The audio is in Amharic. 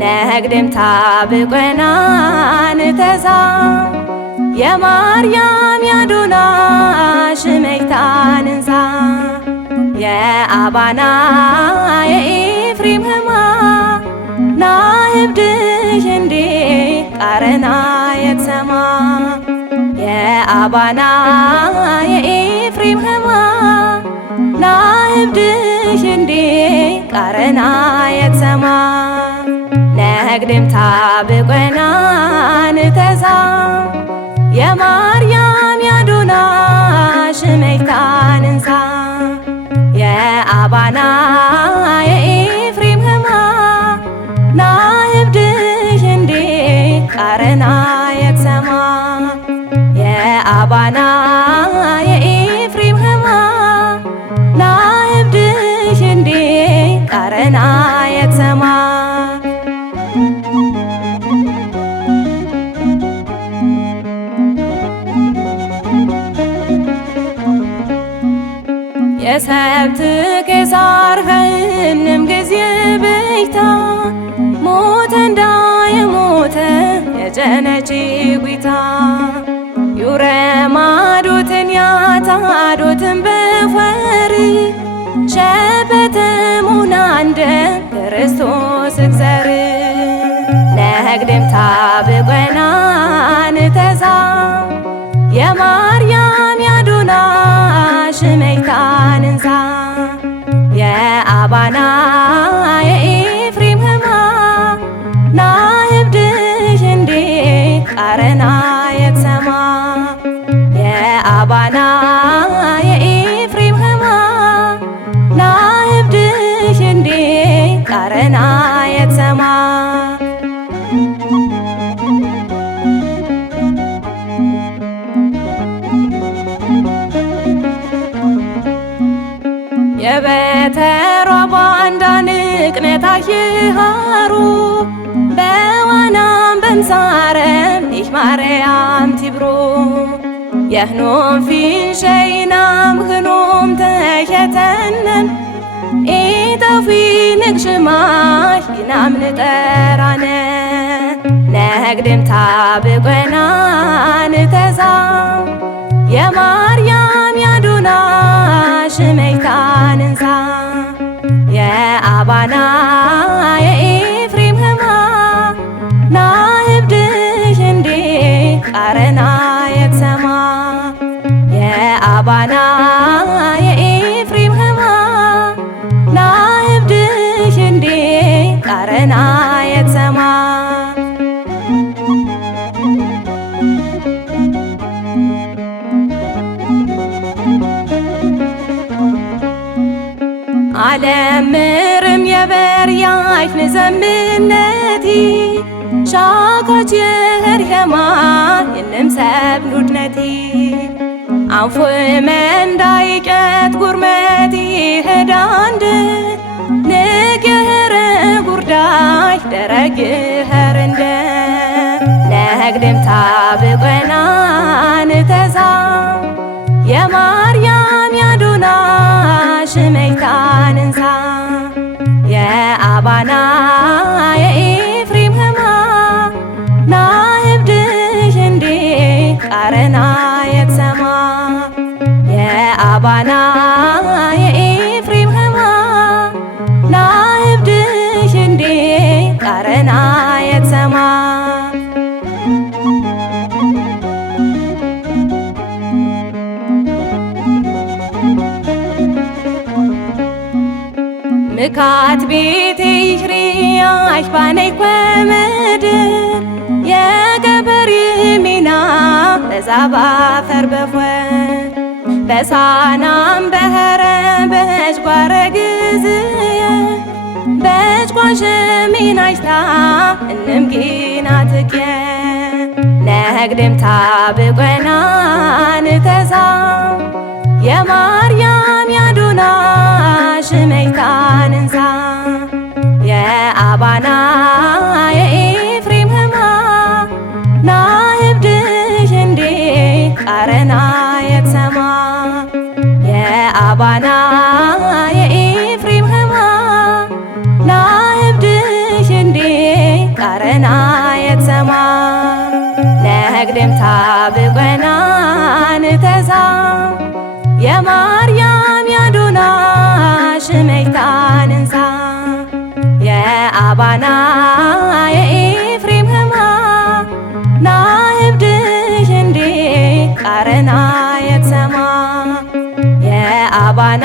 ነግድምታ ብቆናን ተዛ የማርያም ያዶናሽ መይታንንሳ የአባና የኤፍሬም ህማ ናህብድሽ እንዴ ቃረና የትሰማ የአባና የኤፍሬም ህማ ናህብድሽ እንዴ ቃረና የትሰማ ነግድምታ ብቆናን ተዛ የማርያም ያዶናሽ መይታንንሳ የአባና የኤፍሬም ህማ ናህብድሽ እንዴ ቃረና የትሰማ የአባና የኤፍሬም ህማ ናህብድሽ እንዴ ቃረና የትሰማ የሰብት ቄሳር ህንም ጊዜ ብይታ ሞተ እንዳየሞተ የጨነጪ ጒታ ዩረማዶትን ያታዶትን በፈሪ ሸበተሙና እንደ ክርስቶስ እግዘር ነግድምታ ብቆናን ተዛ የማርያም ያዶናሽ መይታንንሳ የአባና የኤፍሬም ህማ ናህብድሽ እንዴ ቃረና የትሰማ የአባና የኤፍሬም ህማ ናህብድሽ እንዴ ቃረና የትሰማ የበተሯ ባንዳ ንቅነታሽ ሃሩ በዋናም በንሳረም ይሽ ማርያም ቲብሮ የህኖም ፊንሸይናም ህኖም ተሸተነም ኢተፊ ንግሽማሽ ይናም ንጠራነ ነግድምታ ብቆናን ተዛ የማርያም ያዶናሽ መይታንንሳ የአባና የኤፍሬም ህማ ናህብድሽ እንዴ ቃረና የትሰማ የአባና የኤፍሬም ህማ ናህብድሽ እንዴ ቃረና የትሰማ አለምርም የበርያሽ ንዘምነቲ ሻካች የህርየማ የንም ሰብ ኑድነቲ አንፉ መንዳይቀት ጉርመቲ ህዳንድ ንግህር ጉርዳሽ ደረግህር እንደ ነግድምታ ብቆናን ተዛ የማርያም ያዶናሽ መይታንንሳ የአባና የኤፍሬም ህማ ናህብድሽ እንዴ ቃረና የትሰማ የአባና የኤፍሬም ህማ ናህብድሽ እንዴ ቃረና የትሰማ ምካት ቤቴ ይሽሪያሽ ባነይ ኮምድር የገበሪ ሚና በዛባ ፈርበፈ በሳናም በኸረ በጅጓረ ግዝየ በጅጓሸ ሚናሽታ እንም ጊና ወርቅየ ነግድም ታብቆናን ተዛ የማርያም ያዱና ሽመይታንንሳ የአባና የኤፍሬም ህማ ናህብድሽ እንዴ ቃረና የትሰማ የአባና የኤፍሬም ህማ ናህብድሽ እንዴ ቃረና የትሰማ ነግድም ታብቆናን ተዛ የማርያም ያዱና ሽመይታንንሳ የአባና የኤፍሬም ህማ ናህብድሽ እንዴ ቃረና የትሰማ የአባና